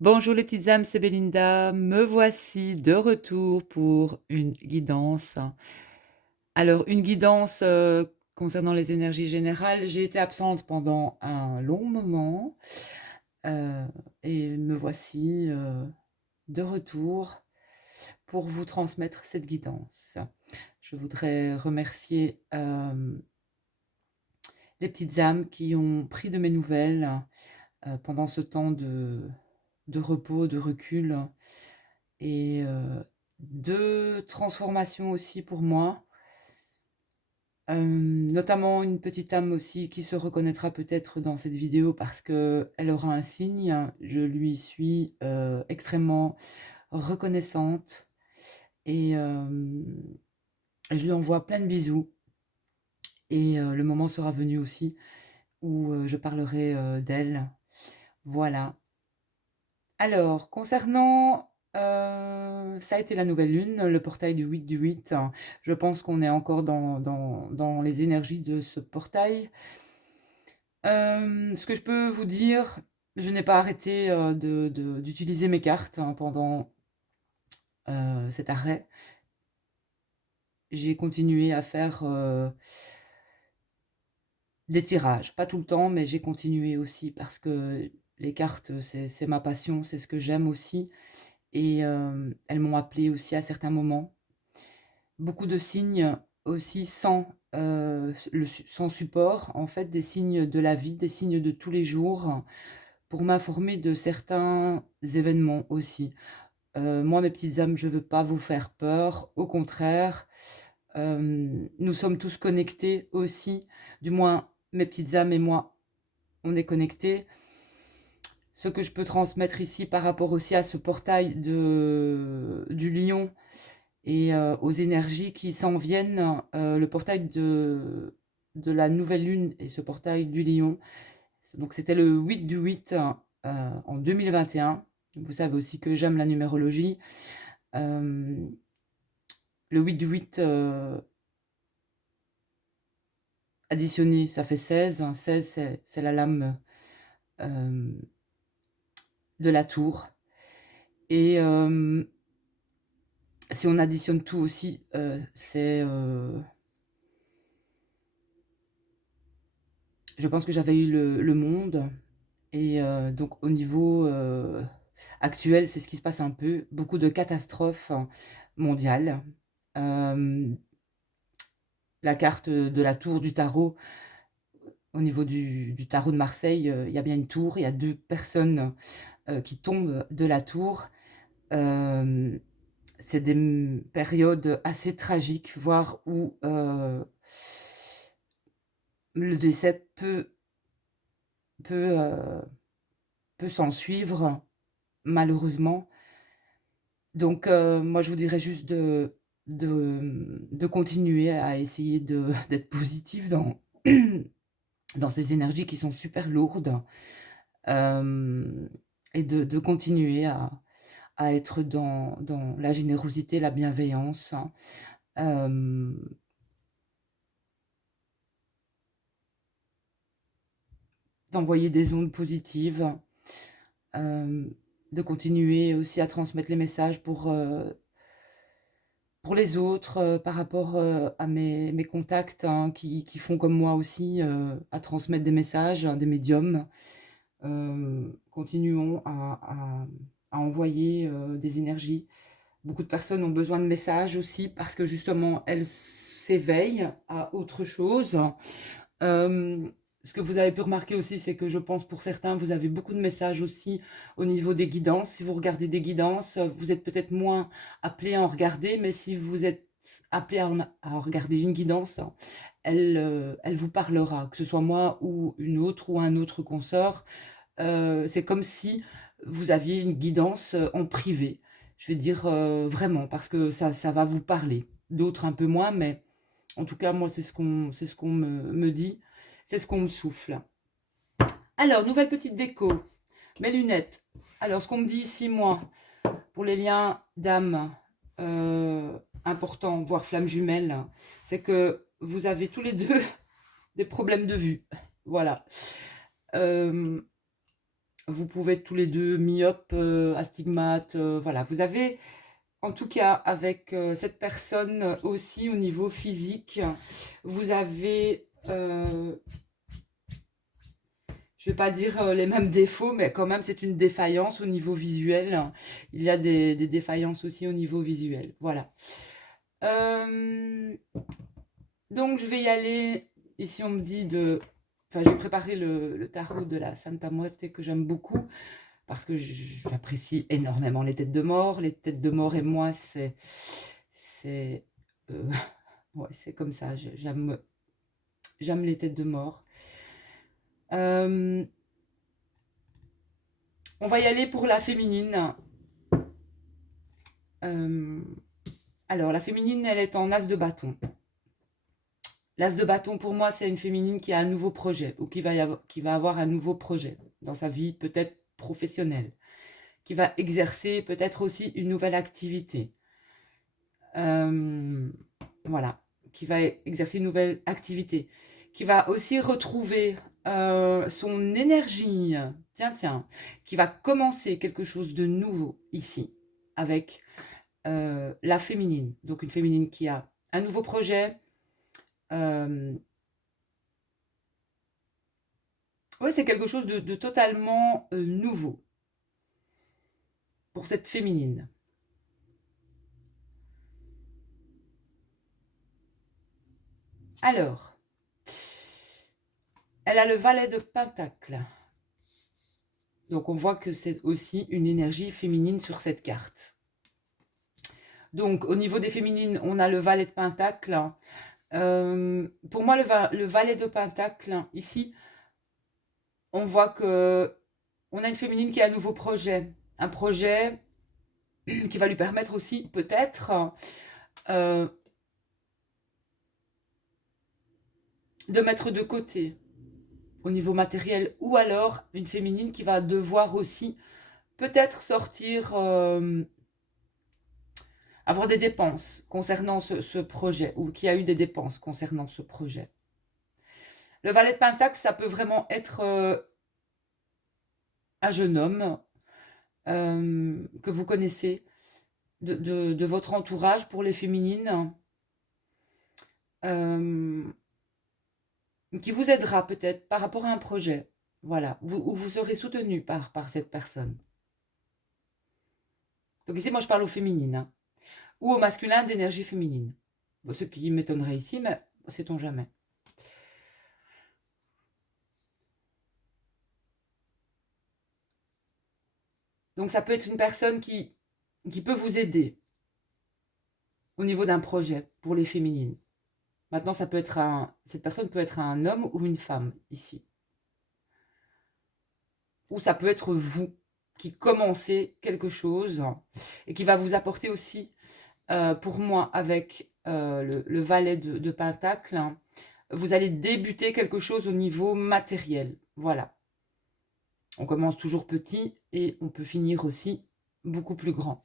Bonjour les petites âmes, c'est Belinda. Me voici de retour pour une guidance. Alors, une guidance concernant les énergies générales. J'ai été absente pendant un long moment euh, et me voici de retour pour vous transmettre cette guidance. Je voudrais remercier les petites âmes qui ont pris de mes nouvelles pendant ce temps de repos, de recul et de transformation aussi pour moi. Notamment une petite âme aussi qui se reconnaîtra peut-être dans cette vidéo parce qu'elle aura un signe. Je lui suis extrêmement reconnaissante et je lui envoie plein de bisous. Et le moment sera venu aussi où je parlerai d'elle. Voilà. Alors, concernant, ça a été la nouvelle lune, le portail du 8, je pense qu'on est encore dans les énergies de ce portail. Ce que je peux vous dire, je n'ai pas arrêté d'utiliser mes cartes pendant cet arrêt. J'ai continué à faire des tirages, pas tout le temps, mais j'ai continué aussi parce que les cartes, c'est ma passion, c'est ce que j'aime aussi. Et elles m'ont appelée aussi à certains moments. Beaucoup de signes aussi sans support, en fait, des signes de la vie, des signes de tous les jours, pour m'informer de certains événements aussi. Moi, mes petites âmes, je ne veux pas vous faire peur, au contraire, nous sommes tous connectés aussi, du moins mes petites âmes et moi, on est connectés. Ce que je peux transmettre ici par rapport aussi à ce portail du lion, et aux énergies qui s'en viennent, le portail de la nouvelle lune et ce portail du lion. Donc c'était le 8 du 8 en 2021. Vous savez aussi que j'aime la numérologie. Le 8 du 8 additionné, ça fait 16. 16, c'est la lame euh, de la tour. Et si on additionne tout aussi, c'est... je pense que j'avais eu le monde. Et donc au niveau actuel, c'est ce qui se passe un peu. Beaucoup de catastrophes mondiales. Euh, la carte de la tour du tarot, au niveau du tarot de Marseille, il y a bien une tour, il y a deux personnes qui tombent de la tour. Euh, c'est des périodes assez tragiques, voire où le décès peut, euh, peut s'en suivre, malheureusement. Donc, moi, je vous dirais juste de continuer à essayer d'être positif dans ces énergies qui sont super lourdes, euh, et de continuer à être dans la générosité, la bienveillance, hein. Euh, d'envoyer des ondes positives, euh, de continuer aussi à transmettre les messages pour les autres, par rapport à mes contacts, hein, qui font comme moi aussi, à transmettre des messages, hein, des médiums. Continuons à envoyer des énergies. Beaucoup de personnes ont besoin de messages aussi parce que justement, elles s'éveillent à autre chose. Euh, Ce que vous avez pu remarquer aussi, c'est que je pense pour certains, vous avez beaucoup de messages aussi au niveau des guidances. Si vous regardez des guidances, vous êtes peut-être moins appelé à en regarder, mais si vous êtes appelé à regarder une guidance, elle vous parlera, que ce soit moi ou une autre ou un autre consort. C'est comme si vous aviez une guidance en privé. Je vais dire vraiment, parce que ça va vous parler. D'autres un peu moins, mais en tout cas, moi, c'est ce qu'on me dit, c'est ce qu'on me souffle. Alors, nouvelle petite déco, mes lunettes. Alors, ce qu'on me dit ici, moi, pour les liens d'âme importants, voire flammes jumelles, c'est que vous avez tous les deux des problèmes de vue. Voilà. Euh, Vous pouvez être tous les deux myopes, astigmates, voilà. Vous avez, en tout cas, avec cette personne aussi au niveau physique, vous avez, je vais pas dire les mêmes défauts, mais quand même c'est une défaillance au niveau visuel. Il y a des défaillances aussi au niveau visuel, voilà. Donc je vais y aller. Ici on me dit de... Enfin, j'ai préparé le tarot de la Santa Muerte que j'aime beaucoup parce que j'apprécie énormément les têtes de mort. Les têtes de mort et moi, c'est ouais, c'est comme ça. J'aime les têtes de mort. On va y aller pour la féminine. Alors, la féminine, elle est en as de bâton. L'as de bâton, pour moi, c'est une féminine qui a un nouveau projet ou qui va avoir un nouveau projet dans sa vie, peut-être professionnelle, qui va exercer peut-être aussi une nouvelle activité. Voilà, qui va exercer une nouvelle activité, qui va aussi retrouver son énergie, tiens, qui va commencer quelque chose de nouveau ici, avec la féminine. Donc une féminine qui a un nouveau projet. Oui, c'est quelque chose de totalement nouveau pour cette féminine. Alors, elle a le valet de Pentacle. Donc, on voit que c'est aussi une énergie féminine sur cette carte. Donc, au niveau des féminines, on a le valet de Pentacle. Pour moi, le valet de Pentacle, ici, on voit que on a une féminine qui a un nouveau projet. Un projet qui va lui permettre aussi, peut-être, de mettre de côté au niveau matériel, ou alors une féminine qui va devoir aussi peut-être sortir, avoir des dépenses concernant ce projet, ou qui a eu des dépenses concernant ce projet. Le valet de Pentacle, ça peut vraiment être un jeune homme que vous connaissez de votre entourage pour les féminines, qui vous aidera peut-être par rapport à un projet. Voilà, où vous serez soutenu par cette personne. Donc ici, moi, je parle aux féminines, hein, ou au masculin d'énergie féminine. Bon, ce qui m'étonnerait ici, mais sait-on jamais. Donc ça peut être une personne qui peut vous aider au niveau d'un projet pour les féminines. Maintenant, ça peut être cette personne peut être un homme ou une femme ici. Ou ça peut être vous qui commencez quelque chose et qui va vous apporter aussi, pour moi, avec le valet de Pentacle, hein, vous allez débuter quelque chose au niveau matériel. Voilà. On commence toujours petit et on peut finir aussi beaucoup plus grand.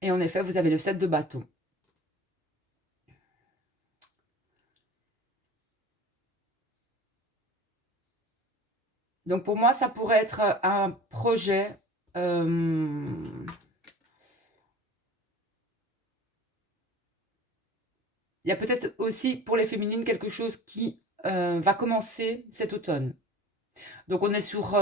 Et en effet, vous avez le 7 de bâton. Donc pour moi, ça pourrait être un projet. Il y a peut-être aussi pour les féminines quelque chose qui va commencer cet automne. Donc on est sur...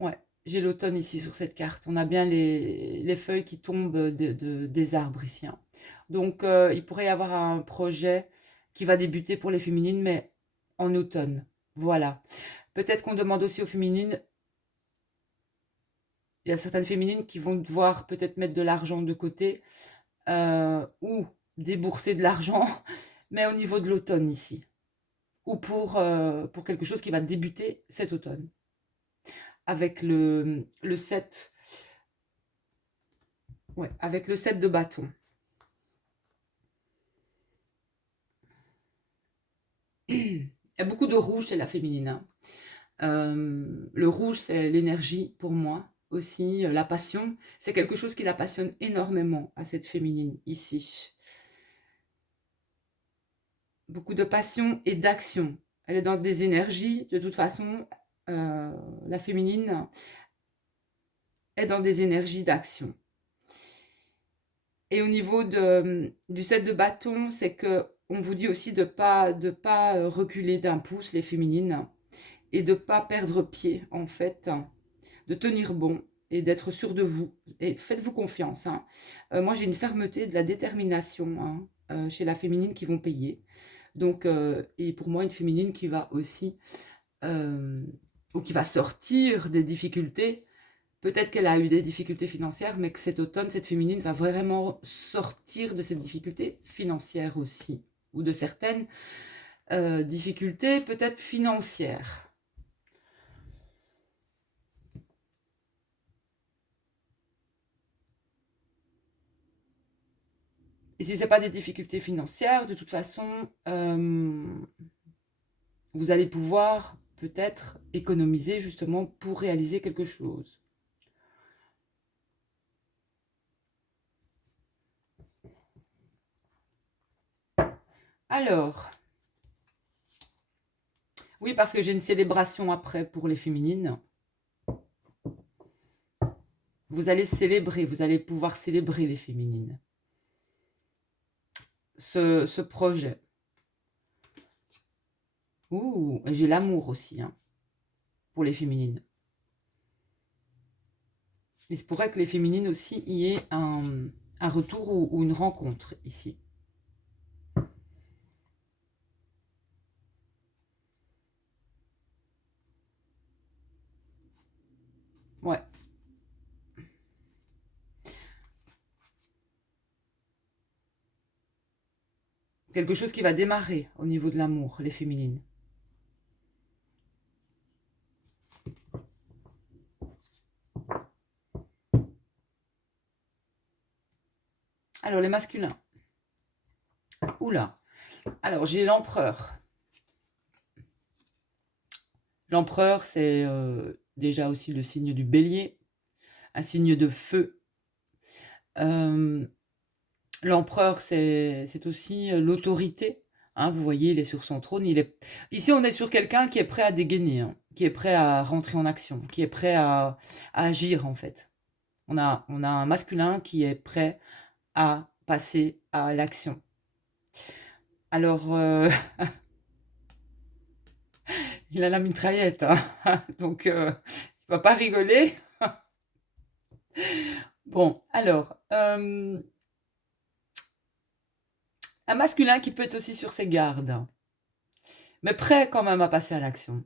ouais, j'ai l'automne ici sur cette carte. On a bien les feuilles qui tombent des arbres ici, hein. Donc il pourrait y avoir un projet qui va débuter pour les féminines, mais en automne. Voilà. Peut-être qu'on demande aussi aux féminines, il y a certaines féminines qui vont devoir peut-être mettre de l'argent de côté ou débourser de l'argent, mais au niveau de l'automne ici. Ou pour quelque chose qui va débuter cet automne. Avec le 7. Ouais, avec le 7 de bâton. Il y a beaucoup de rouge chez la féminine, hein. Le rouge, c'est l'énergie pour moi aussi, la passion. C'est quelque chose qui la passionne énormément à cette féminine ici. beaucoup de passion et d'action. Elle est dans des énergies, de toute façon, la féminine est dans des énergies d'action. Et au niveau du 7 de bâton, c'est que on vous dit aussi de pas reculer d'un pouce, les féminines, et de pas perdre pied, en fait, de tenir bon et d'être sûr de vous. Et faites-vous confiance, hein. Moi, j'ai une fermeté, de la détermination, hein, chez la féminine qui vont payer. Donc, et pour moi, une féminine qui va aussi, euh, ou qui va sortir des difficultés. Peut-être qu'elle a eu des difficultés financières, mais que cet automne, cette féminine va vraiment sortir de ces difficultés financières aussi, ou de certaines difficultés peut-être financières. Et si ce n'est pas des difficultés financières, de toute façon, vous allez pouvoir peut-être économiser justement pour réaliser quelque chose. Alors, oui, parce que j'ai une célébration après pour les féminines. Vous allez célébrer, vous allez pouvoir célébrer les féminines. Ce projet. Ouh, j'ai l'amour aussi, hein, pour les féminines. Il se pourrait que les féminines aussi y ait un retour ou une rencontre ici. Ouais. Quelque chose qui va démarrer au niveau de l'amour, les féminines. Alors, les masculins. Oula. Alors, j'ai l'empereur. L'empereur, c'est déjà aussi le signe du bélier, un signe de feu. L'empereur, c'est aussi l'autorité. Hein, vous voyez, il est sur son trône. Ici, on est sur quelqu'un qui est prêt à dégainer, hein, qui est prêt à rentrer en action, qui est prêt à agir, en fait. On a un masculin qui est prêt à passer à l'action. Alors, il a la mitraillette, hein, donc il ne va pas rigoler. Bon, alors, un masculin qui peut être aussi sur ses gardes, mais prêt quand même à passer à l'action.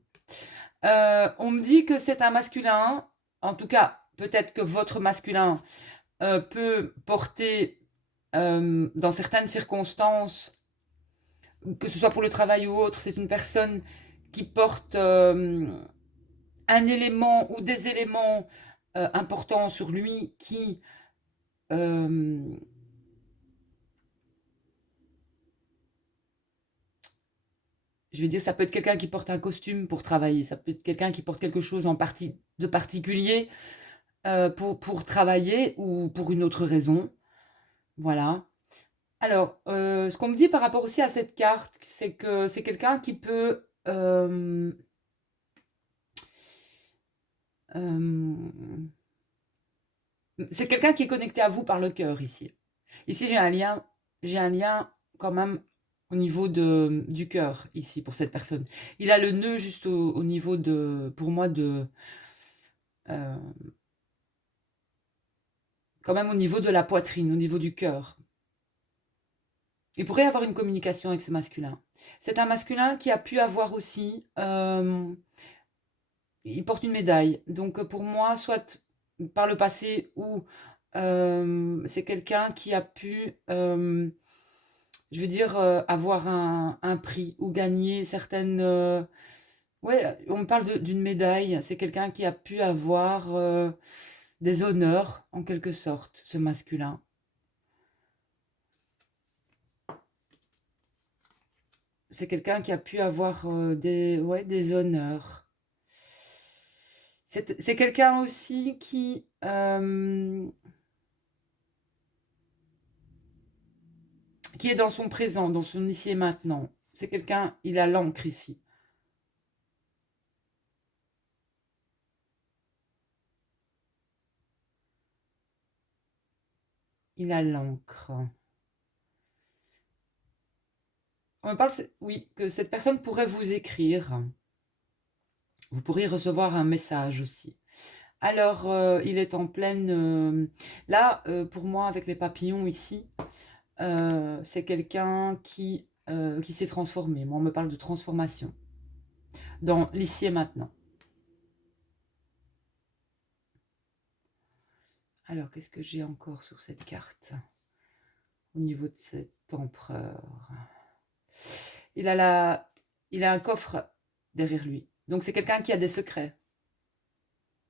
On me dit que c'est un masculin, en tout cas, peut-être que votre masculin peut porter, dans certaines circonstances, que ce soit pour le travail ou autre, c'est une personne qui porte un élément ou des éléments importants sur lui qui je vais dire, ça peut être quelqu'un qui porte un costume pour travailler, ça peut être quelqu'un qui porte quelque chose de particulier pour travailler ou pour une autre raison. Voilà. Alors, ce qu'on me dit par rapport aussi à cette carte, c'est que c'est quelqu'un qui peut... c'est quelqu'un qui est connecté à vous par le cœur ici. Ici, j'ai un lien quand même au niveau du cœur ici pour cette personne. Il a le nœud juste au niveau de, pour moi, euh, quand même au niveau de la poitrine, au niveau du cœur. Il pourrait y avoir une communication avec ce masculin. C'est un masculin qui a pu avoir aussi, il porte une médaille. Donc pour moi, soit par le passé ou c'est quelqu'un qui a pu, je veux dire, avoir un prix ou gagner certaines... ouais, on me parle d'une médaille. C'est quelqu'un qui a pu avoir des honneurs, en quelque sorte, ce masculin. C'est quelqu'un qui a pu avoir des honneurs. C'est quelqu'un aussi qui est dans son présent, dans son ici et maintenant. c'est quelqu'un, il a l'encre ici. Il a l'encre. On me parle, oui, que cette personne pourrait vous écrire. Vous pourriez recevoir un message aussi. Alors, il est en pleine... là, pour moi, avec les papillons ici, c'est quelqu'un qui s'est transformé. Moi, on me parle de transformation. Dans l'ici et maintenant. Alors, qu'est-ce que j'ai encore sur cette carte? Au niveau de cet empereur. Il a un coffre derrière lui. Donc, c'est quelqu'un qui a des secrets.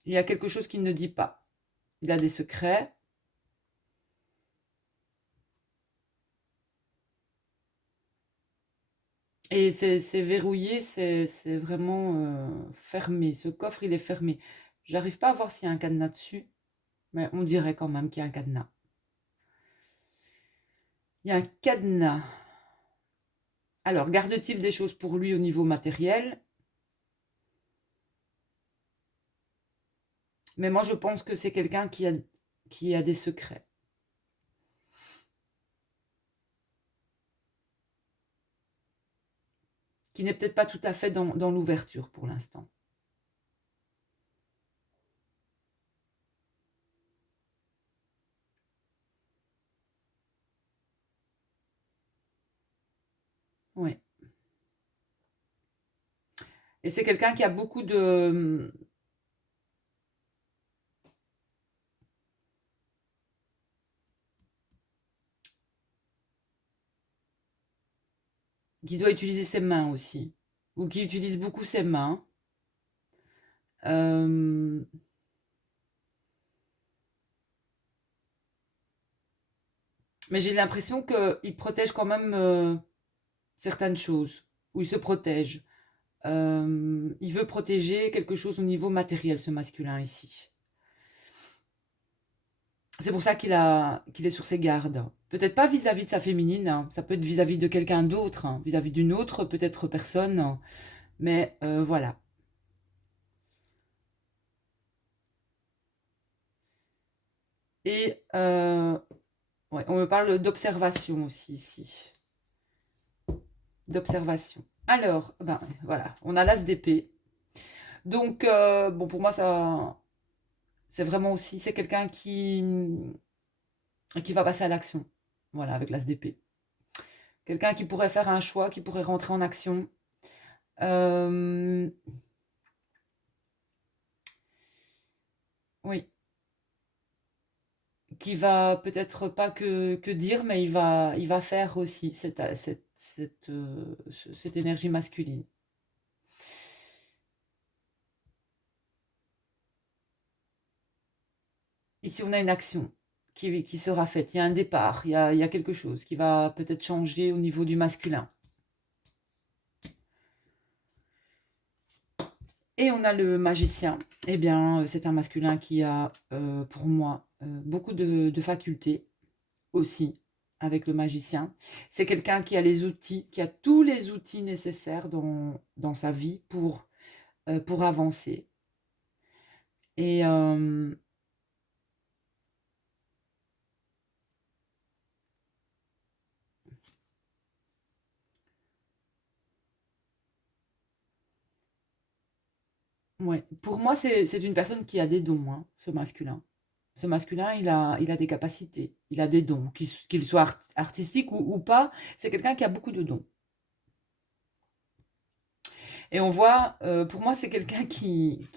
Il y a quelque chose qu'il ne dit pas. Il a des secrets. Et c'est verrouillé, c'est vraiment fermé. Ce coffre, il est fermé. J'arrive pas à voir s'il y a un cadenas dessus, mais on dirait quand même qu'il y a un cadenas. Il y a un cadenas. Alors, garde-t-il des choses pour lui au niveau matériel? Mais moi, je pense que c'est quelqu'un qui a des secrets. Qui n'est peut-être pas tout à fait dans l'ouverture pour l'instant. Oui. Et c'est quelqu'un qui a beaucoup de... qui doit utiliser ses mains aussi. Ou qui utilise beaucoup ses mains. Euh, mais j'ai l'impression qu'il protège quand même certaines choses. Ou il se protège. Il veut protéger quelque chose au niveau matériel, ce masculin ici. C'est pour ça qu'il est sur ses gardes. Peut-être pas vis-à-vis de sa féminine, hein. Ça peut être vis-à-vis de quelqu'un d'autre, hein. Vis-à-vis d'une autre, peut-être personne. Mais voilà. Et ouais, on me parle d'observation aussi ici. D'observation. Alors, ben voilà, on a l'as d'épée. Donc, bon, pour moi, ça, c'est vraiment aussi, c'est quelqu'un qui va passer à l'action. Voilà, avec l'as d'épée. Quelqu'un qui pourrait faire un choix, qui pourrait rentrer en action. Euh, oui, qui va peut-être pas que dire, mais il va faire aussi cette énergie masculine. Ici, on a une action qui sera faite. Il y a un départ, il y a quelque chose qui va peut-être changer au niveau du masculin. Et on a le magicien. Eh bien, c'est un masculin qui a, pour moi, beaucoup de facultés aussi avec le magicien. C'est quelqu'un qui a les outils, qui a tous les outils nécessaires dans sa vie pour avancer. Et ouais, pour moi, c'est une personne qui a des dons, hein, ce masculin. Ce masculin, il a des capacités, il a des dons, qu'il soit artistique ou pas, c'est quelqu'un qui a beaucoup de dons. Et on voit, pour moi, c'est quelqu'un qui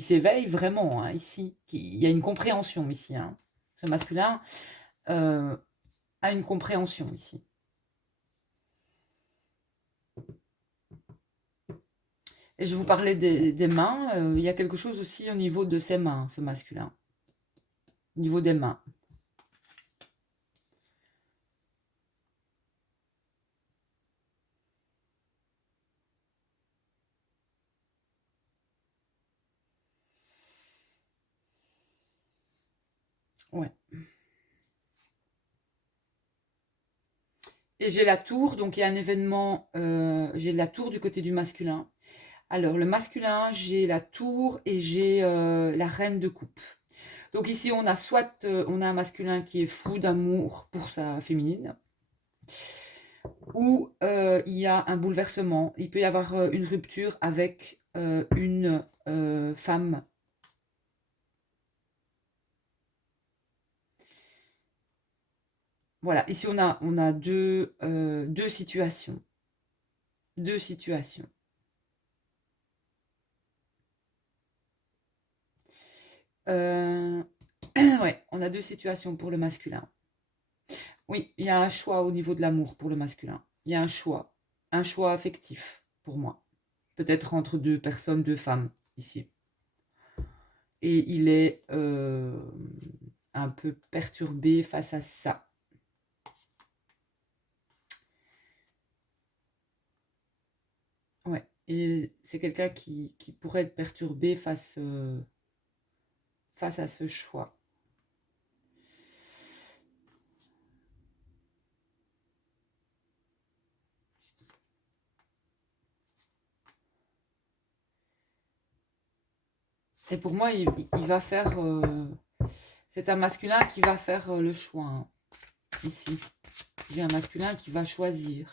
s'éveille vraiment, hein, ici. Il y a une compréhension ici, hein. Ce masculin euh, a une compréhension ici. Et je vous parlais des mains, il y a quelque chose aussi au niveau de ses mains, ce masculin. Au niveau des mains. Ouais. Et j'ai la tour, donc il y a un événement, j'ai la tour du côté du masculin. Alors, le masculin, j'ai la tour et j'ai la reine de coupe. Donc ici, on a soit on a un masculin qui est fou d'amour pour sa féminine, ou il y a un bouleversement. Il peut y avoir une rupture avec une femme. Voilà, ici on a deux situations. Deux situations. Ouais, on a deux situations pour le masculin. Oui, il y a un choix au niveau de l'amour pour le masculin. Il y a un choix affectif pour moi. Peut-être entre deux personnes, deux femmes ici. Et il est un peu perturbé face à ça. Ouais, et c'est quelqu'un qui pourrait être perturbé face à ce choix. Et pour moi, il va faire... c'est un masculin qui va faire le choix, hein, ici. J'ai un masculin qui va choisir.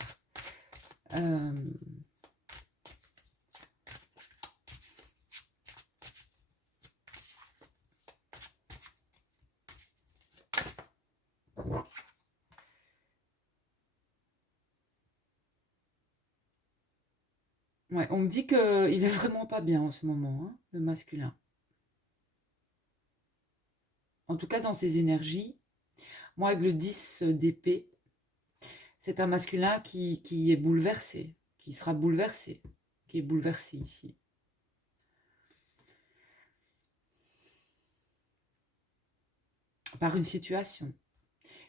Ouais, on me dit qu'il est vraiment pas bien en ce moment, hein, le masculin. En tout cas, dans ses énergies. Moi, avec le 10 d'épée, c'est un masculin qui est bouleversé, qui sera bouleversé, qui est bouleversé ici. Par une situation.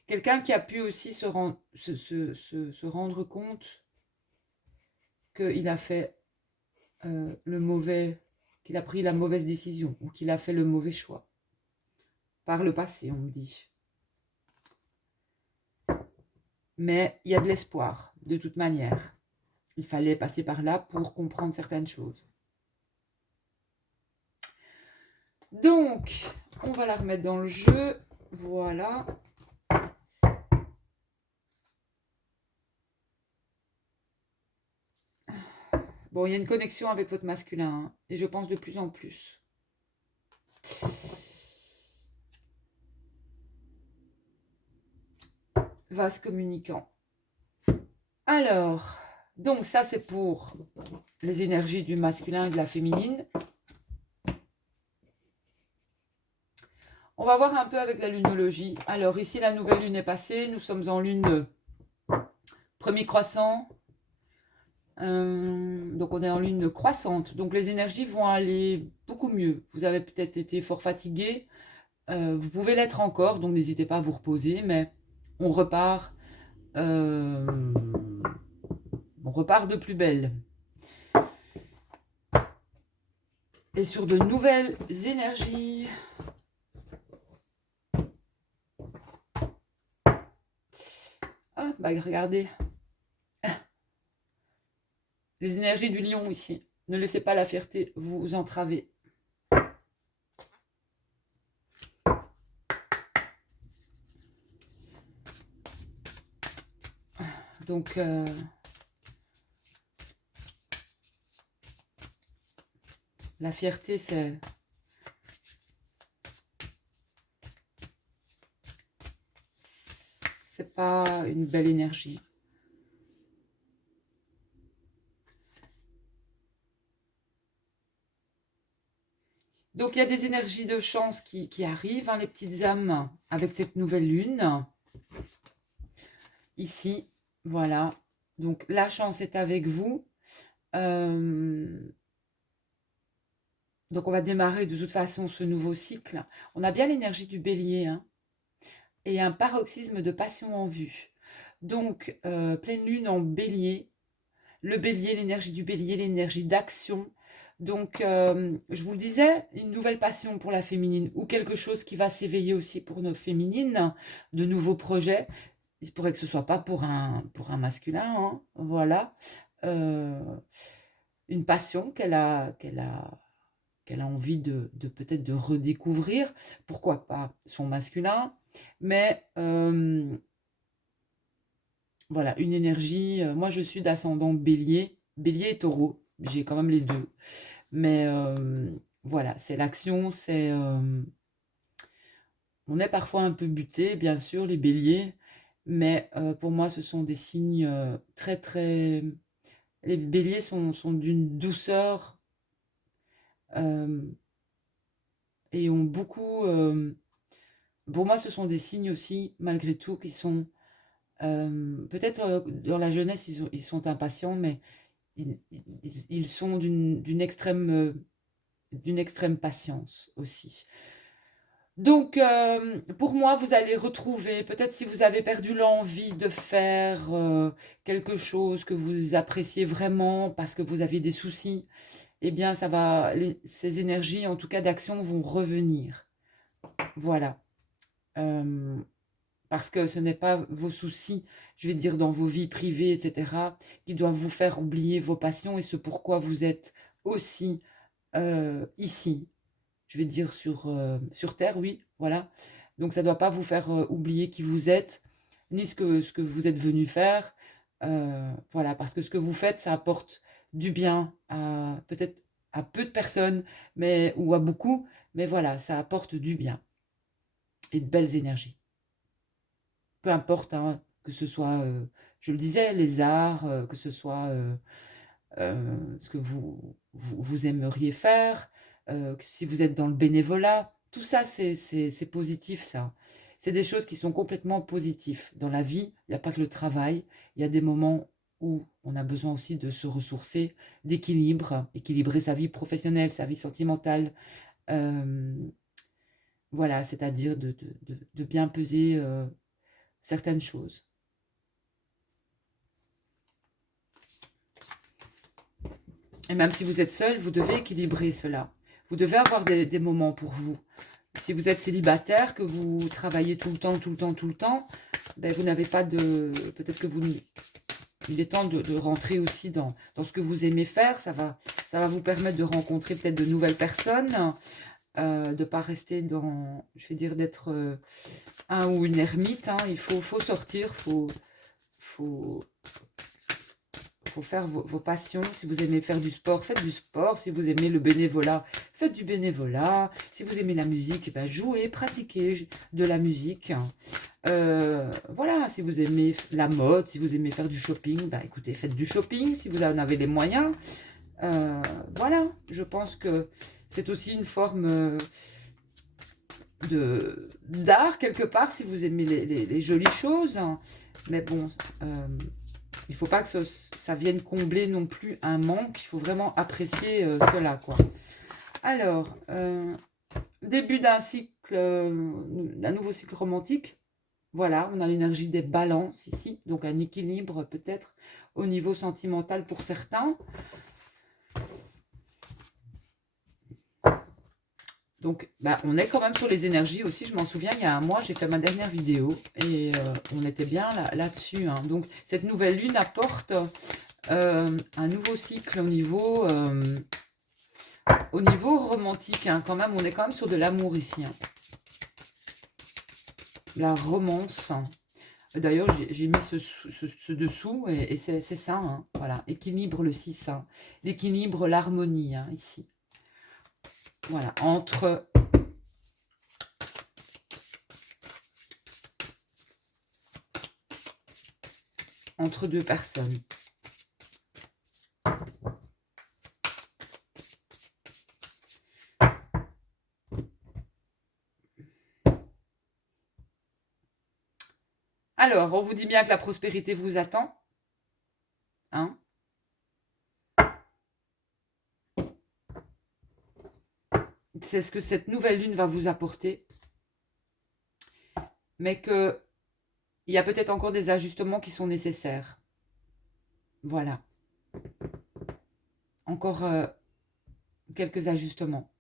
Quelqu'un qui a pu aussi se rendre compte qu'il a fait le mauvais, qu'il a pris la mauvaise décision ou qu'il a fait le mauvais choix. Par le passé, on me dit. Mais il y a de l'espoir, de toute manière. Il fallait passer par là pour comprendre certaines choses. Donc, on va la remettre dans le jeu. Voilà. Bon, il y a une connexion avec votre masculin, hein, et je pense de plus en plus. Vase communicant. Alors, donc ça c'est pour les énergies du masculin et de la féminine. On va voir un peu avec la lunologie. Alors ici, la nouvelle lune est passée. Nous sommes en lune premier croissant. Donc on est en lune croissante. Donc les énergies vont aller beaucoup mieux. Vous avez peut-être été fort fatigué. Vous pouvez l'être encore, donc n'hésitez pas à vous reposer. Mais on repart de plus belle. Et sur de nouvelles énergies. Ah, bah regardez. Les énergies du lion ici. Ne laissez pas la fierté vous entraver. Donc, la fierté, c'est pas une belle énergie. Donc, il y a des énergies de chance qui arrivent, hein, les petites âmes, avec cette nouvelle lune. Ici, voilà. Donc, la chance est avec vous. Donc, on va démarrer de toute façon ce nouveau cycle. On a bien l'énergie du bélier, hein, et un paroxysme de passion en vue. Donc, pleine lune en bélier. Le bélier, l'énergie du bélier, l'énergie d'action. Donc, je vous le disais, une nouvelle passion pour la féminine ou quelque chose qui va s'éveiller aussi pour notre féminine, de nouveaux projets. il se pourrait que ce soit pas pour un masculin, hein, voilà. Euh, une passion qu'elle a envie de peut-être de redécouvrir. Pourquoi pas son masculin, mais voilà, une énergie. Moi, je suis d'ascendant bélier, bélier et taureau. J'ai quand même les deux. Mais voilà, c'est l'action, on est parfois un peu buté, bien sûr, les béliers, mais pour moi, ce sont des signes très, très... Les béliers sont d'une douceur euh, et ont beaucoup... pour moi, ce sont des signes aussi, malgré tout, qui sont... peut-être dans la jeunesse, ils sont impatients, mais ils sont d'une extrême patience aussi. Donc, pour moi, vous allez retrouver, peut-être si vous avez perdu l'envie de faire quelque chose que vous appréciez vraiment parce que vous avez des soucis, eh bien, ces énergies, en tout cas d'action, vont revenir. Voilà. Euh, Parce que ce n'est pas vos soucis, je vais dire dans vos vies privées, etc., qui doivent vous faire oublier vos passions et ce pourquoi vous êtes aussi ici. Je vais dire sur Terre, oui, voilà. Donc ça ne doit pas vous faire oublier qui vous êtes, ni ce que vous êtes venu faire. Voilà, parce que ce que vous faites, ça apporte du bien à peut-être à peu de personnes, ou à beaucoup, mais voilà, ça apporte du bien et de belles énergies. Peu importe, hein, que ce soit, je le disais, les arts, que ce soit ce que vous aimeriez faire, si vous êtes dans le bénévolat, tout ça, c'est positif, ça. C'est des choses qui sont complètement positives. Dans la vie, il n'y a pas que le travail, il y a des moments où on a besoin aussi de se ressourcer, d'équilibre, équilibrer sa vie professionnelle, sa vie sentimentale, euh, voilà, c'est-à-dire de bien peser certaines choses. Et même si vous êtes seul, vous devez équilibrer cela. Vous devez avoir des moments pour vous. Si vous êtes célibataire, que vous travaillez tout le temps, tout le temps, tout le temps, ben vous n'avez pas de... Peut-être que il est temps de rentrer aussi dans ce que vous aimez faire. Ça va vous permettre de rencontrer peut-être de nouvelles personnes, de ne pas rester je vais dire, d'être un ou une ermite. Hein. Il faut sortir, faut, faut faire vos passions. Si vous aimez faire du sport, faites du sport. Si vous aimez le bénévolat, faites du bénévolat. Si vous aimez la musique, ben jouez, pratiquez de la musique. Voilà, si vous aimez la mode, si vous aimez faire du shopping, ben écoutez, faites du shopping si vous en avez les moyens. Voilà, je pense que c'est aussi une forme d'art quelque part si vous aimez les jolies choses. Mais bon, il ne faut pas que ça vienne combler non plus un manque. Il faut vraiment apprécier cela, quoi. Alors, début d'un cycle, d'un nouveau cycle romantique. Voilà, on a l'énergie des balances ici. Donc un équilibre peut-être au niveau sentimental pour certains. Donc, bah, on est quand même sur les énergies aussi. Je m'en souviens, il y a un mois, j'ai fait ma dernière vidéo et on était bien là-dessus. Hein. Donc, cette nouvelle lune apporte un nouveau cycle au niveau romantique. Hein. Quand même, on est quand même sur de l'amour ici. Hein. La romance. D'ailleurs, j'ai mis ce dessous et c'est ça. Hein. Voilà, équilibre le 6. Hein. L'équilibre, l'harmonie hein, ici. Voilà, entre deux personnes. Alors, on vous dit bien que la prospérité vous attend. Hein? C'est ce que cette nouvelle lune va vous apporter. Mais qu'il y a peut-être encore des ajustements qui sont nécessaires. Voilà. Encore quelques ajustements.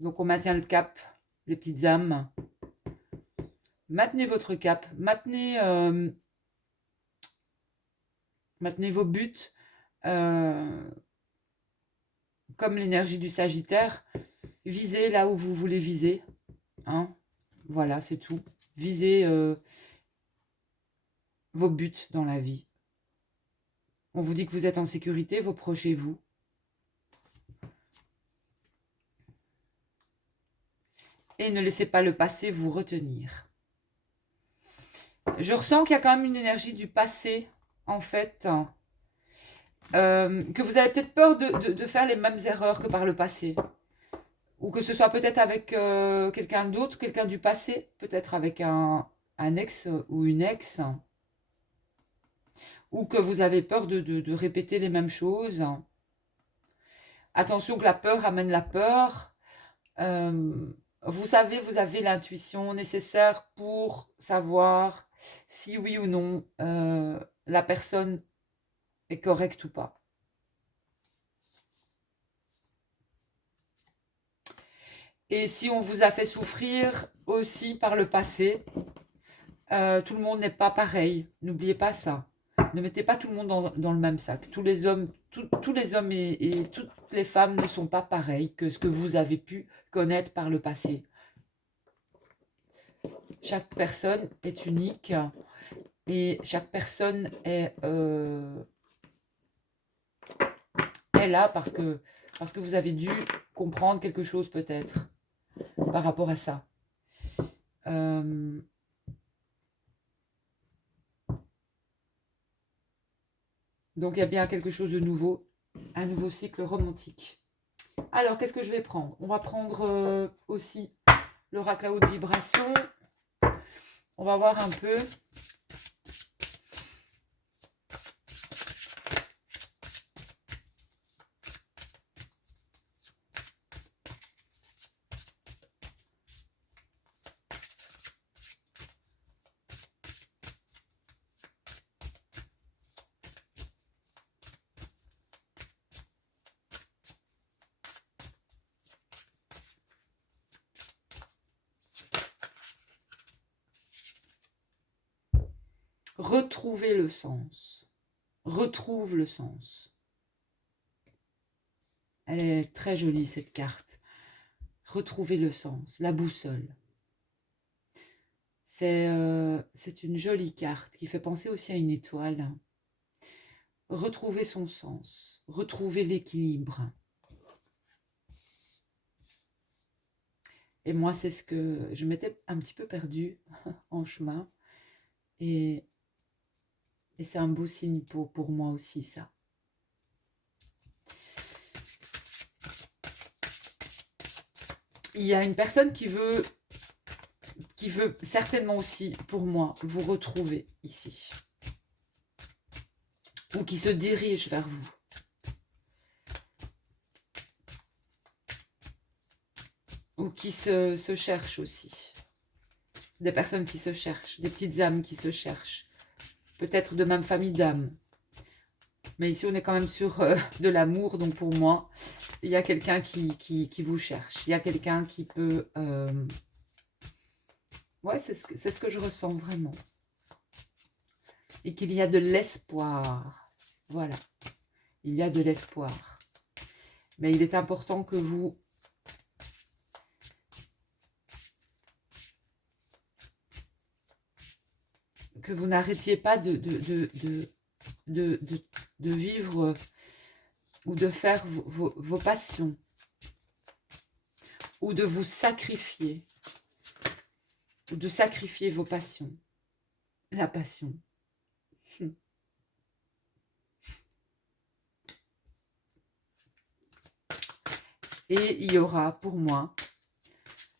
Donc on maintient le cap, les petites âmes. Maintenez votre cap, maintenez vos buts, comme l'énergie du Sagittaire. Visez là où vous voulez viser. Hein. Voilà, c'est tout. Visez vos buts dans la vie. On vous dit que vous êtes en sécurité, vos proches et vous. Et ne laissez pas le passé vous retenir. Je ressens qu'il y a quand même une énergie du passé, en fait, que vous avez peut-être peur de faire les mêmes erreurs que par le passé. Ou que ce soit peut-être avec quelqu'un d'autre, quelqu'un du passé, peut-être avec un ex ou une ex. Ou que vous avez peur de répéter les mêmes choses. Attention que la peur amène la peur. Vous savez, vous avez l'intuition nécessaire pour savoir si oui ou non la personne est correcte ou pas. Et si on vous a fait souffrir aussi par le passé, tout le monde n'est pas pareil. N'oubliez pas ça. Ne mettez pas tout le monde dans le même sac. Tous les hommes, tous les hommes et toutes les femmes ne sont pas pareils que ce que vous avez pu connaître par le passé. Chaque personne est unique et chaque personne est là parce que vous avez dû comprendre quelque chose peut-être par rapport à ça. Donc il y a bien quelque chose de nouveau, un nouveau cycle romantique. Alors qu'est-ce que je vais prendre? On va prendre aussi l'oracle à haute vibration. On va voir un peu. Retrouver le sens. Retrouve le sens. Elle est très jolie cette carte. Retrouver le sens, la boussole. C'est une jolie carte qui fait penser aussi à une étoile. Retrouver son sens, retrouver l'équilibre. Et moi, c'est ce que je m'étais un petit peu perdue en chemin. Et c'est un beau signe pour moi aussi, ça. Il y a une personne qui veut certainement aussi, pour moi, vous retrouver ici. Ou qui se dirige vers vous. Ou qui se cherchent aussi. Des personnes qui se cherchent, des petites âmes qui se cherchent. Peut-être de même famille d'âmes. Mais ici, on est quand même sur de l'amour. Donc, pour moi, il y a quelqu'un qui vous cherche. Il y a quelqu'un qui peut... Ouais, c'est ce que je ressens vraiment. Et qu'il y a de l'espoir. Voilà. Il y a de l'espoir. Mais il est important que vous... n'arrêtiez pas de vivre ou de faire vos passions. Ou de vous sacrifier. Ou de sacrifier vos passions. La passion. Et il y aura, pour moi,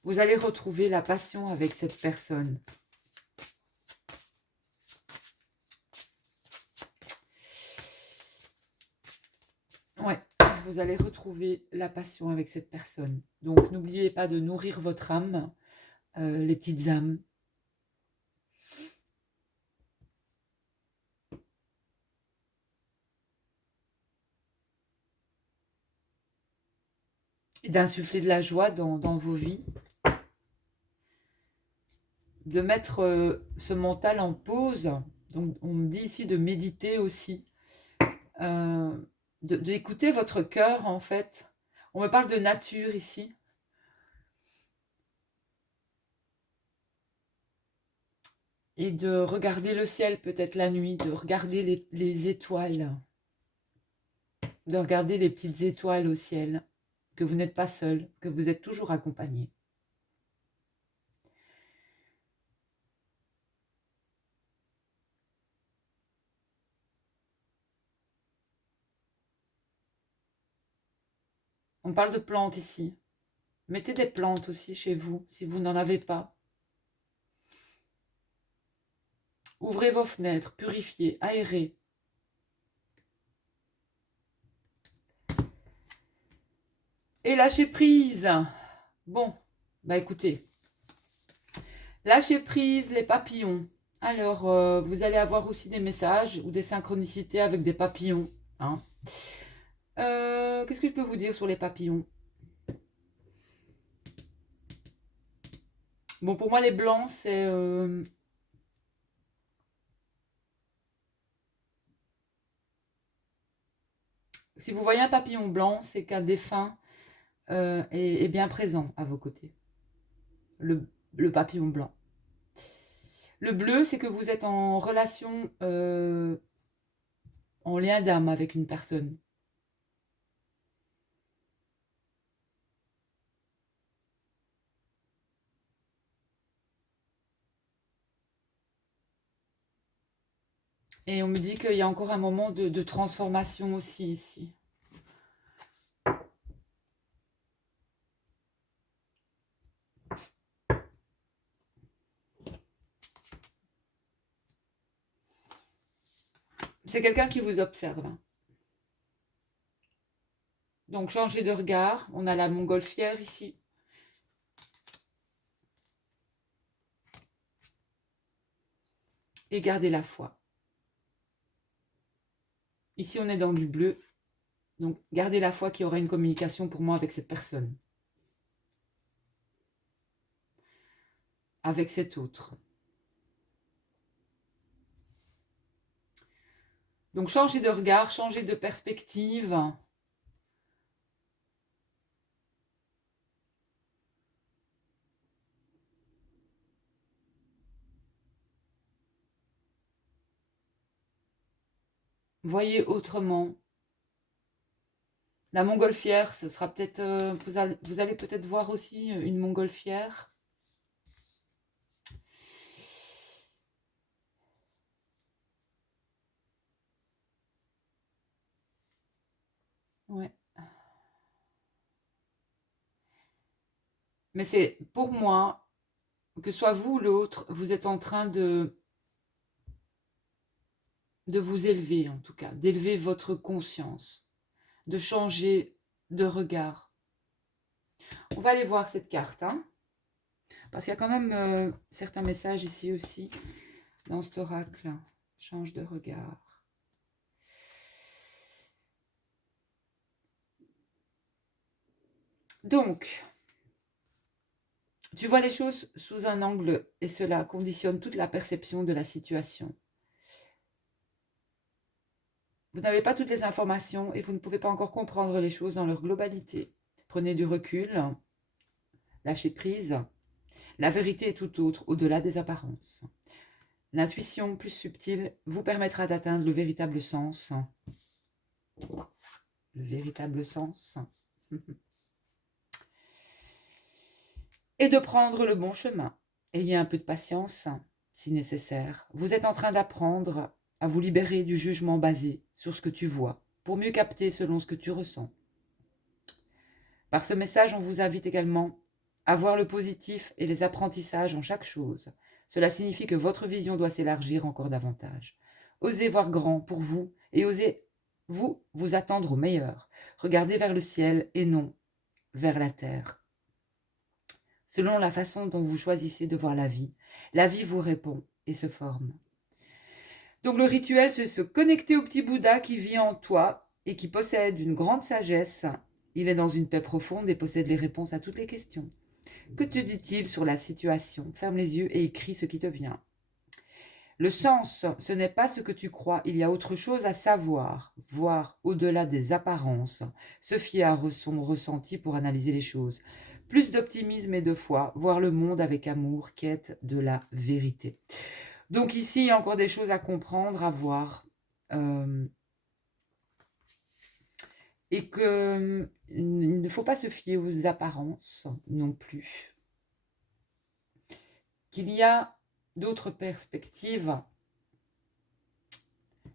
vous allez retrouver la passion avec cette personne. Ouais, vous allez retrouver la passion avec cette personne. Donc, n'oubliez pas de nourrir votre âme, les petites âmes. et d'insuffler de la joie dans vos vies. De mettre ce mental en pause. Donc, on me dit ici de méditer aussi. D'écouter votre cœur, en fait. On me parle de nature ici. Et de regarder le ciel peut-être la nuit, de regarder les étoiles. De regarder les petites étoiles au ciel. Que vous n'êtes pas seul, que vous êtes toujours accompagné. On parle de plantes ici. Mettez des plantes aussi chez vous, si vous n'en avez pas. Ouvrez vos fenêtres, purifiez, aérez. Et lâchez prise. Bon, bah écoutez. Lâchez prise les papillons. Alors, vous allez avoir aussi des messages ou des synchronicités avec des papillons. Hein. Qu'est-ce que je peux vous dire sur les papillons? Bon, pour moi, les blancs, c'est... si vous voyez un papillon blanc, c'est qu'un défunt est bien présent à vos côtés. Le papillon blanc. Le bleu, c'est que vous êtes en relation, en lien d'âme avec une personne. Et on me dit qu'il y a encore un moment de transformation aussi ici. C'est quelqu'un qui vous observe. Donc, changez de regard. On a la montgolfière ici. Et gardez la foi. Ici, on est dans du bleu. Donc, gardez la foi qu'il y aura une communication pour moi avec cette personne. Avec cet autre. Donc, changez de regard, changez de perspective. Voyez autrement. La montgolfière, ce sera peut-être... vous allez peut-être voir aussi une montgolfière. Ouais. Mais c'est pour moi, que soit vous ou l'autre, vous êtes en train de vous élever en tout cas, d'élever votre conscience, de changer de regard. On va aller voir cette carte, hein, parce qu'il y a quand même certains messages ici aussi, dans cet oracle. Change de regard. Donc, tu vois les choses sous un angle et cela conditionne toute la perception de la situation. Vous n'avez pas toutes les informations et vous ne pouvez pas encore comprendre les choses dans leur globalité. Prenez du recul, lâchez prise. La vérité est tout autre, au-delà des apparences. L'intuition plus subtile vous permettra d'atteindre le véritable sens. Le véritable sens. Et de prendre le bon chemin. Ayez un peu de patience, si nécessaire. Vous êtes en train d'apprendre à vous libérer du jugement basé sur ce que tu vois, pour mieux capter selon ce que tu ressens. Par ce message, on vous invite également à voir le positif et les apprentissages en chaque chose. Cela signifie que votre vision doit s'élargir encore davantage. Osez voir grand pour vous et osez vous attendre au meilleur. Regardez vers le ciel et non vers la terre. Selon la façon dont vous choisissez de voir la vie vous répond et se forme. Donc le rituel, c'est se connecter au petit Bouddha qui vit en toi et qui possède une grande sagesse Il est dans une paix profonde et possède les réponses à toutes les questions. Que te dit-il sur la situation? Ferme les yeux et écris ce qui te vient. Le sens, ce n'est pas ce que tu crois, il y a autre chose à savoir, voir au-delà des apparences, se fier à son ressenti pour analyser les choses. Plus d'optimisme et de foi, voir le monde avec amour, quête de la vérité. Donc ici, il y a encore des choses à comprendre, à voir. Et qu'il ne faut pas se fier aux apparences non plus. Qu'il y a d'autres perspectives.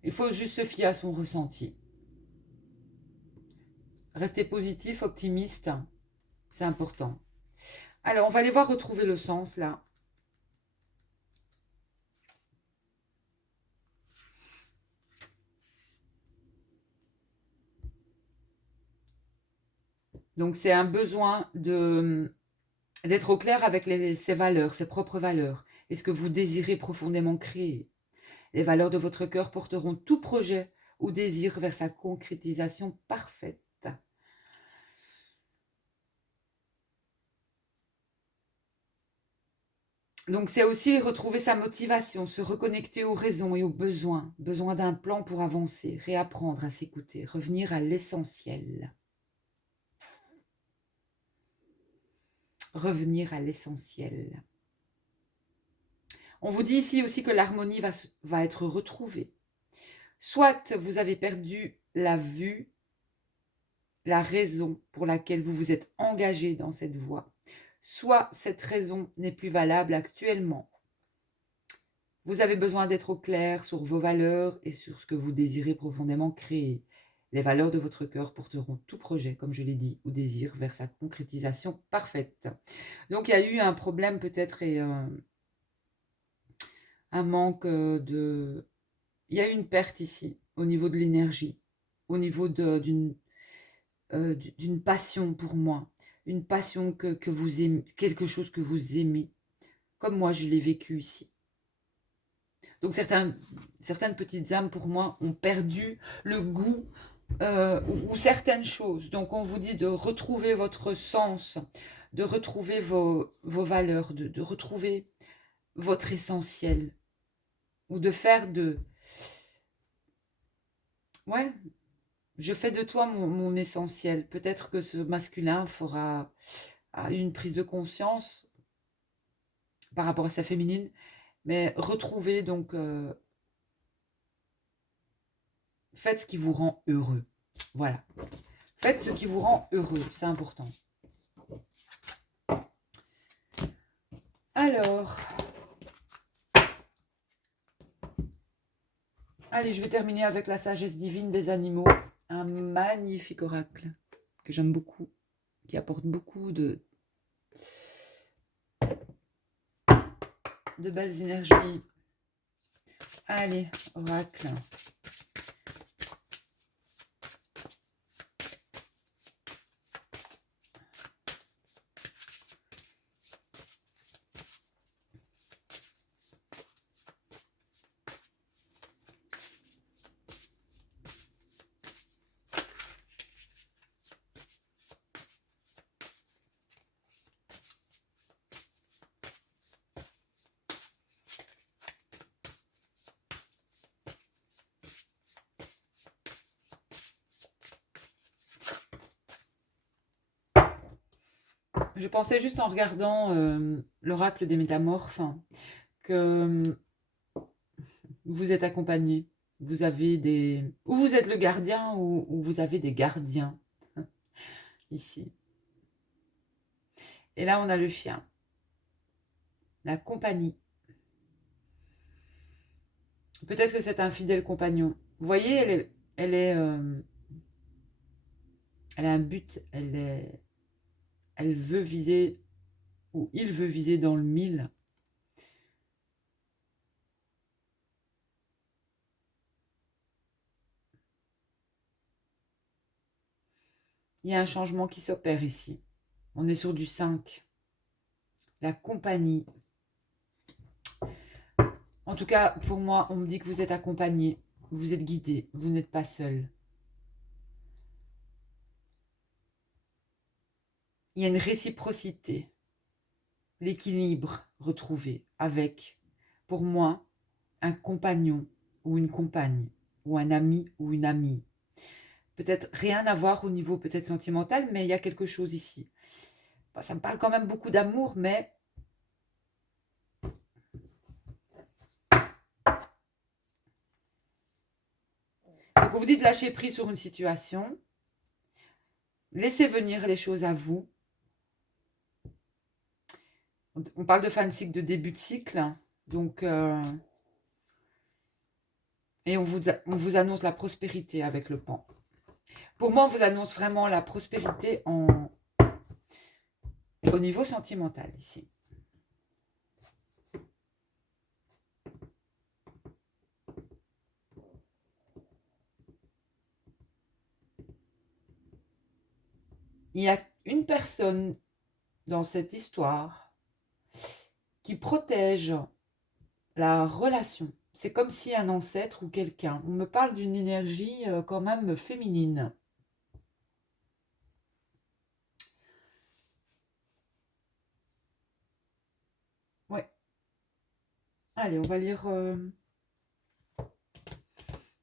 Il faut juste se fier à son ressenti. Rester positif, optimiste, c'est important. Alors, on va aller voir retrouver le sens, là. Donc, c'est un besoin d'être au clair avec ses valeurs, ses propres valeurs. Et ce que vous désirez profondément créer. Les valeurs de votre cœur porteront tout projet ou désir vers sa concrétisation parfaite. Donc, c'est aussi retrouver sa motivation, se reconnecter aux raisons et aux besoins. Besoin d'un plan pour avancer, réapprendre à s'écouter, revenir à l'essentiel. Revenir à l'essentiel. On vous dit ici aussi que l'harmonie va être retrouvée. Soit vous avez perdu la vue, la raison pour laquelle vous vous êtes engagé dans cette voie. Soit cette raison n'est plus valable actuellement. Vous avez besoin d'être au clair sur vos valeurs et sur ce que vous désirez profondément créer. Les valeurs de votre cœur porteront tout projet, comme je l'ai dit, ou désir vers sa concrétisation parfaite. Donc il y a eu un problème peut-être et un manque de... Il y a eu une perte ici, au niveau de l'énergie, au niveau d'une passion pour moi, une passion que vous aimez, quelque chose que vous aimez, comme moi je l'ai vécu ici. Donc certaines petites âmes pour moi ont perdu le goût ou certaines choses. Donc on vous dit de retrouver votre sens, de retrouver vos valeurs, de retrouver votre essentiel, ou de faire de... Ouais, je fais de toi mon essentiel. Peut-être que ce masculin fera une prise de conscience par rapport à sa féminine, mais retrouvez donc... faites ce qui vous rend heureux. Voilà. Faites ce qui vous rend heureux, c'est important. Alors... Allez, je vais terminer avec la sagesse divine des animaux. Un magnifique oracle que j'aime beaucoup, qui apporte beaucoup de belles énergies. Allez, oracle. Je pensais juste en regardant l'oracle des métamorphes que vous êtes accompagné. Vous avez des... Ou vous êtes le gardien ou vous avez des gardiens. Ici. Et là, on a le chien. La compagnie. Peut-être que c'est un fidèle compagnon. Vous voyez, elle a un but. Elle veut viser, ou il veut viser dans le 1000. Il y a un changement qui s'opère ici. On est sur du 5. La compagnie. En tout cas, pour moi, on me dit que vous êtes accompagné. Vous êtes guidé. Vous n'êtes pas seul. il y a une réciprocité, l'équilibre retrouvé avec, pour moi, un compagnon ou une compagne, ou un ami ou une amie. Peut-être rien à voir au niveau peut-être sentimental, mais il y a quelque chose ici. Bah, ça me parle quand même beaucoup d'amour, mais donc on vous dit de lâcher prise sur une situation, laissez venir les choses à vous. On parle de fin de cycle, de début de cycle, donc et on vous annonce la prospérité avec le pan. Pour moi, on vous annonce vraiment la prospérité au niveau sentimental ici. Il y a une personne dans cette histoire qui protège la relation. C'est comme si un ancêtre ou quelqu'un. On me parle d'une énergie quand même féminine. Ouais. Allez, on va lire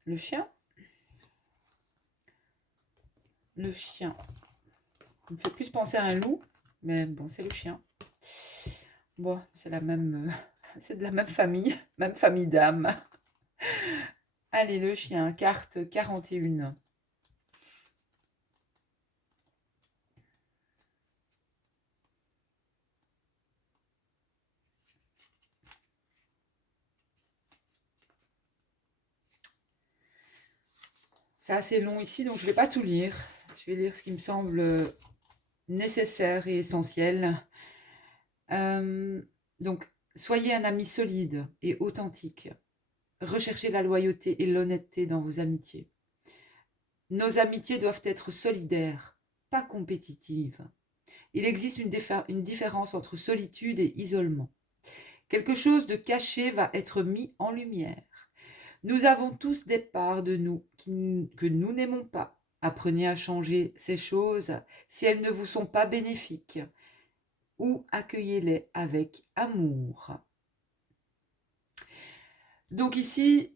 le chien. Le chien. Il me fait plus penser à un loup, mais bon, c'est le chien. Bon, c'est la même, c'est de la même famille d'âmes. Allez, le chien, carte 41. C'est assez long ici, donc je ne vais pas tout lire. Je vais lire ce qui me semble nécessaire et essentiel. Donc, soyez un ami solide et authentique. Recherchez la loyauté et l'honnêteté dans vos amitiés. Nos amitiés doivent être solidaires, pas compétitives. Il existe une différence entre solitude et isolement. Quelque chose de caché va être mis en lumière. Nous avons tous des parts de nous que nous n'aimons pas. Apprenez à changer ces choses si elles ne vous sont pas bénéfiques, ou accueillez-les avec amour. Donc ici,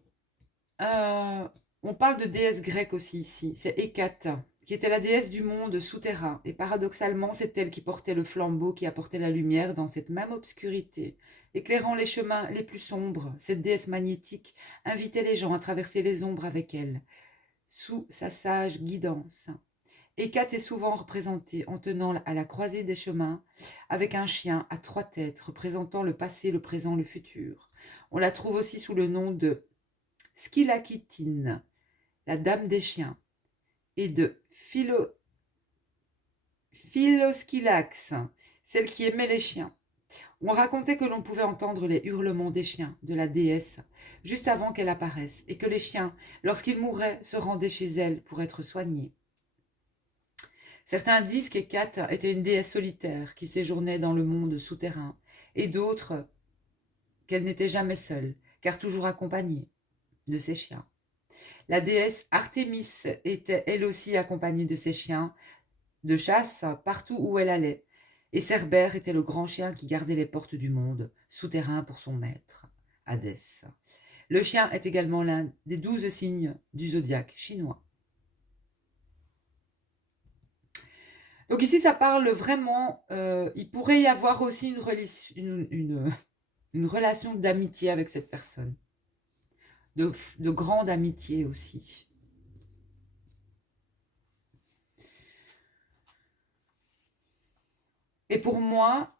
on parle de déesse grecque aussi ici, c'est Hécate, qui était la déesse du monde souterrain. Et paradoxalement, c'est elle qui portait le flambeau, qui apportait la lumière dans cette même obscurité. Éclairant les chemins les plus sombres, cette déesse magnétique invitait les gens à traverser les ombres avec elle, sous sa sage guidance. Hécate est souvent représentée en tenant à la croisée des chemins, avec un chien à 3 têtes, représentant le passé, le présent, le futur. On la trouve aussi sous le nom de Skylakitine, la dame des chiens, et de Philoskylax, celle qui aimait les chiens. On racontait que l'on pouvait entendre les hurlements des chiens, de la déesse, juste avant qu'elle apparaisse, et que les chiens, lorsqu'ils mouraient, se rendaient chez elle pour être soignés. Certains disent qu'Hécate était une déesse solitaire qui séjournait dans le monde souterrain, et d'autres qu'elle n'était jamais seule, car toujours accompagnée de ses chiens. La déesse Artémis était elle aussi accompagnée de ses chiens de chasse partout où elle allait, et Cerbère était le grand chien qui gardait les portes du monde, souterrain pour son maître, Hadès. Le chien est également l'un des 12 signes du zodiaque chinois. Donc ici, ça parle vraiment, il pourrait y avoir aussi une relation d'amitié avec cette personne, de grande amitié aussi. Et pour moi,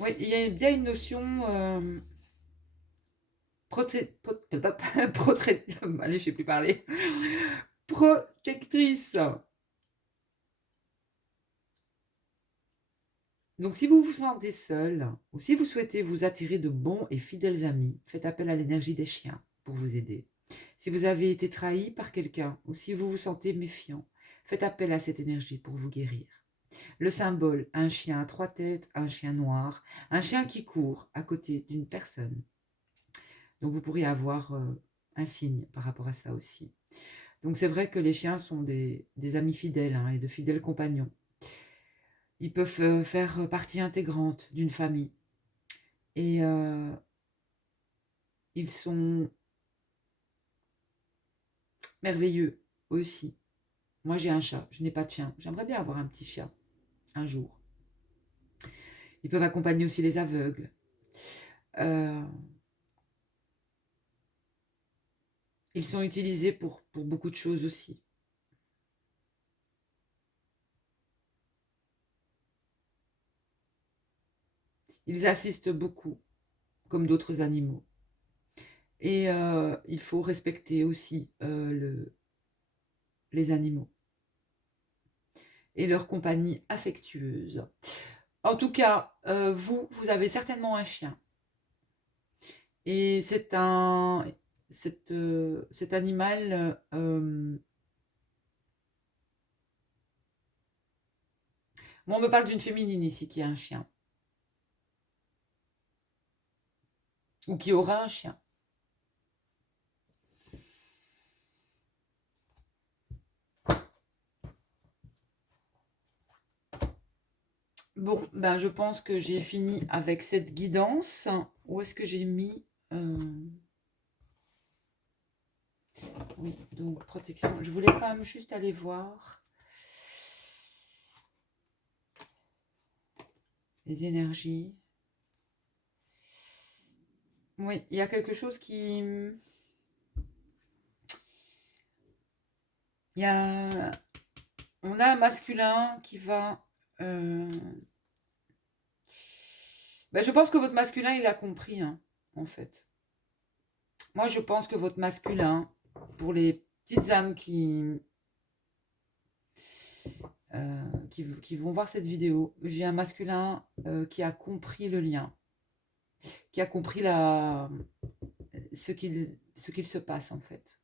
oui, il y a bien une notion allez, je sais plus parler. Protectrice. Donc, si vous vous sentez seul, ou si vous souhaitez vous attirer de bons et fidèles amis, faites appel à l'énergie des chiens pour vous aider. Si vous avez été trahi par quelqu'un, ou si vous vous sentez méfiant, faites appel à cette énergie pour vous guérir. Le symbole, un chien à 3 têtes, un chien noir, un chien qui court à côté d'une personne. Donc vous pourriez avoir un signe par rapport à ça aussi. Donc c'est vrai que les chiens sont des amis fidèles hein, et de fidèles compagnons. Ils peuvent faire partie intégrante d'une famille. Et ils sont merveilleux aussi. Moi j'ai un chat, je n'ai pas de chien. J'aimerais bien avoir un petit chat un jour. Ils peuvent accompagner aussi les aveugles. Ils sont utilisés pour beaucoup de choses aussi. Ils assistent beaucoup, comme d'autres animaux. Et il faut respecter aussi les animaux et leur compagnie affectueuse. En tout cas, vous avez certainement un chien. Et cet animal, moi on me parle d'une féminine ici qui a un chien. Ou qui aura un chien. Bon, ben je pense que j'ai fini avec cette guidance. Où est-ce que j'ai mis oui, donc protection. Je voulais quand même juste aller voir les énergies. Oui, il y a quelque chose qui... Il y a... On a un masculin qui va... Ben, je pense que votre masculin, il a compris, hein, en fait. Moi, je pense que votre masculin, pour les petites âmes qui vont voir cette vidéo, j'ai un masculin qui a compris le lien, qui a compris ce qu'il se passe, en fait.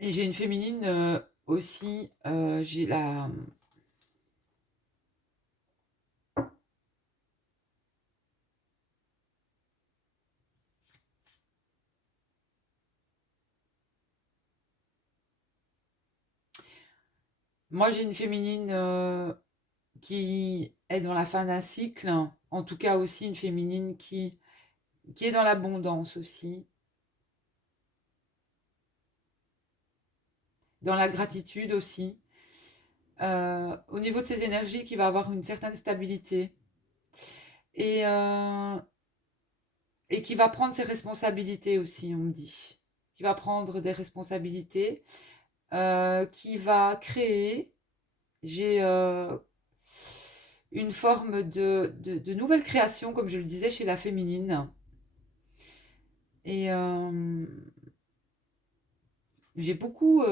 Et j'ai une féminine aussi, j'ai la... Moi, j'ai une féminine qui est dans la fin d'un cycle, en tout cas aussi une féminine qui est dans l'abondance aussi, dans la gratitude aussi. Au niveau de ses énergies, qui va avoir une certaine stabilité et, et qui va prendre ses responsabilités aussi, on me dit. Qui va prendre des responsabilités, qui va créer. J'ai une forme de nouvelle création, comme je le disais, chez la féminine. Et j'ai beaucoup...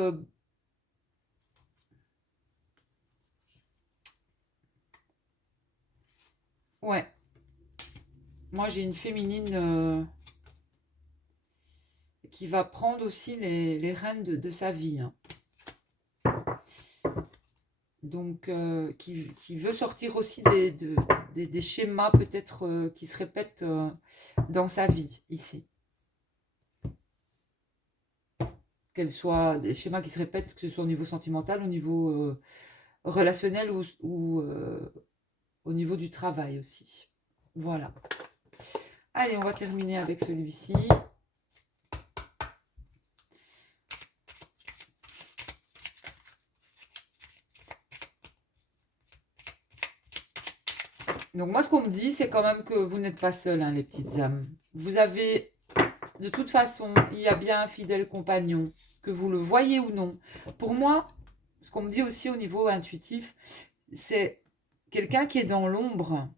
ouais. Moi, j'ai une féminine qui va prendre aussi les rênes de sa vie. Hein. Donc, qui veut sortir aussi des schémas peut-être qui se répètent dans sa vie, ici. Qu'elles soient des schémas qui se répètent, que ce soit au niveau sentimental, au niveau relationnel ou au niveau du travail aussi. Voilà. Allez, on va terminer avec celui-ci. Donc moi, ce qu'on me dit, c'est quand même que vous n'êtes pas seul, hein, les petites âmes. Vous avez, de toute façon, il y a bien un fidèle compagnon, que vous le voyez ou non. Pour moi, ce qu'on me dit aussi au niveau intuitif, c'est quelqu'un qui est dans l'ombre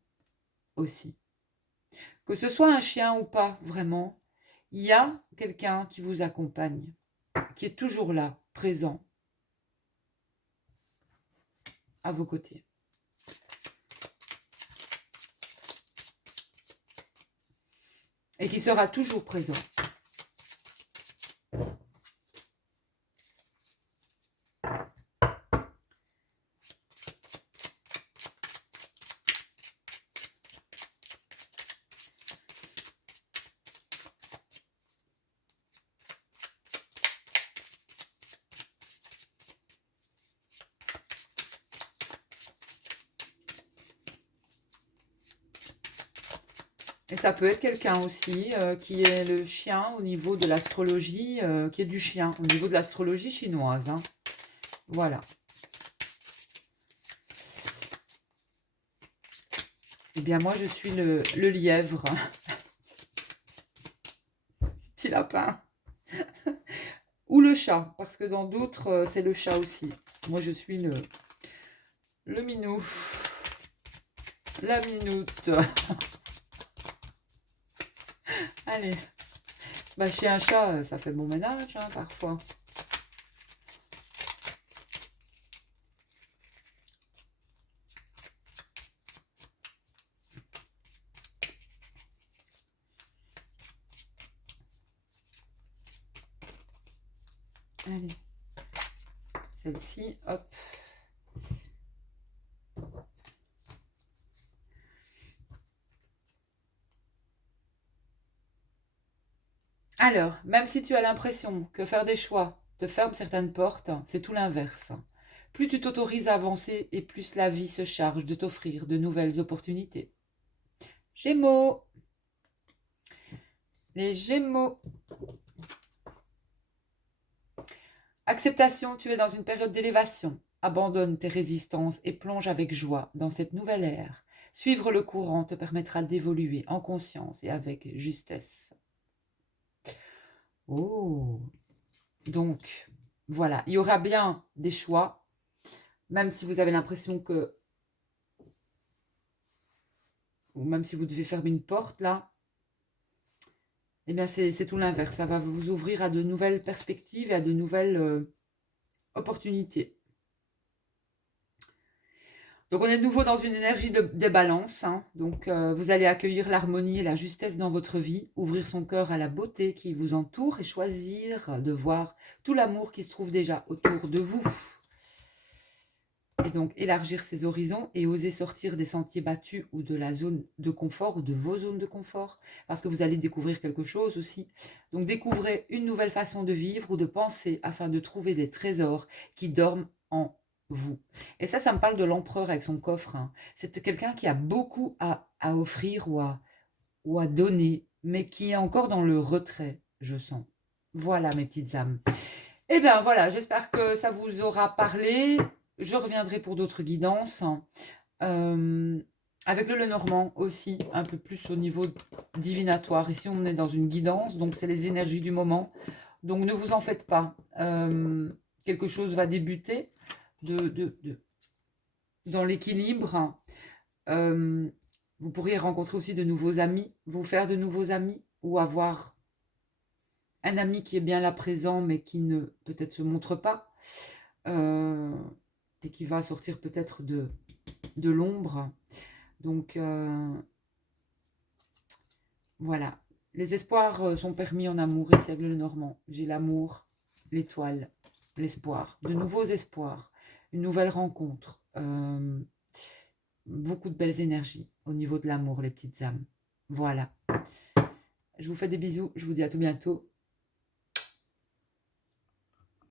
aussi. Que ce soit un chien ou pas, vraiment, il y a quelqu'un qui vous accompagne, qui est toujours là, présent, à vos côtés. Et qui sera toujours présent. Et ça peut être quelqu'un aussi qui est le chien au niveau de l'astrologie, qui est du chien, au niveau de l'astrologie chinoise, hein. Voilà. Eh bien, moi, je suis le lièvre. Petit lapin. Ou le chat, parce que dans d'autres, c'est le chat aussi. Moi, je suis le minou. La minute. Allez. Bah, chez un chat, ça fait bon ménage, hein, parfois. Allez. Celle-ci, hop. Alors, même si tu as l'impression que faire des choix te ferme certaines portes, c'est tout l'inverse. Plus tu t'autorises à avancer et plus la vie se charge de t'offrir de nouvelles opportunités. Gémeaux. Les Gémeaux. Acceptation, tu es dans une période d'élévation. Abandonne tes résistances et plonge avec joie dans cette nouvelle ère. Suivre le courant te permettra d'évoluer en conscience et avec justesse. Oh, donc, voilà, il y aura bien des choix, même si vous avez l'impression que, ou même si vous devez fermer une porte là, eh bien c'est tout l'inverse. Ça va vous ouvrir à de nouvelles perspectives et à de nouvelles opportunités. Donc on est de nouveau dans une énergie de balance, hein. Donc vous allez accueillir l'harmonie et la justesse dans votre vie, ouvrir son cœur à la beauté qui vous entoure et choisir de voir tout l'amour qui se trouve déjà autour de vous. Et donc élargir ses horizons et oser sortir des sentiers battus ou de la zone de confort ou de vos zones de confort, parce que vous allez découvrir quelque chose aussi. Donc découvrez une nouvelle façon de vivre ou de penser afin de trouver des trésors qui dorment en vous. Et ça me parle de l'empereur avec son coffre, hein. C'est quelqu'un qui a beaucoup à offrir ou à donner, mais qui est encore dans le retrait, je sens. Voilà mes petites âmes. Eh bien voilà, j'espère que ça vous aura parlé. Je reviendrai pour d'autres guidances. Avec le Lenormand aussi, un peu plus au niveau divinatoire. Ici, on est dans une guidance, donc c'est les énergies du moment. Donc ne vous en faites pas. Quelque chose va débuter dans l'équilibre. Vous pourriez rencontrer aussi de nouveaux amis, vous faire de nouveaux amis ou avoir un ami qui est bien là présent mais qui ne peut-être se montre pas et qui va sortir peut-être de l'ombre. Donc voilà, les espoirs sont permis en amour ici avec le Normand. J'ai l'amour, l'étoile, l'espoir, de nouveaux espoirs, une nouvelle rencontre, beaucoup de belles énergies au niveau de l'amour, les petites âmes. Voilà. Je vous fais des bisous, je vous dis à tout bientôt.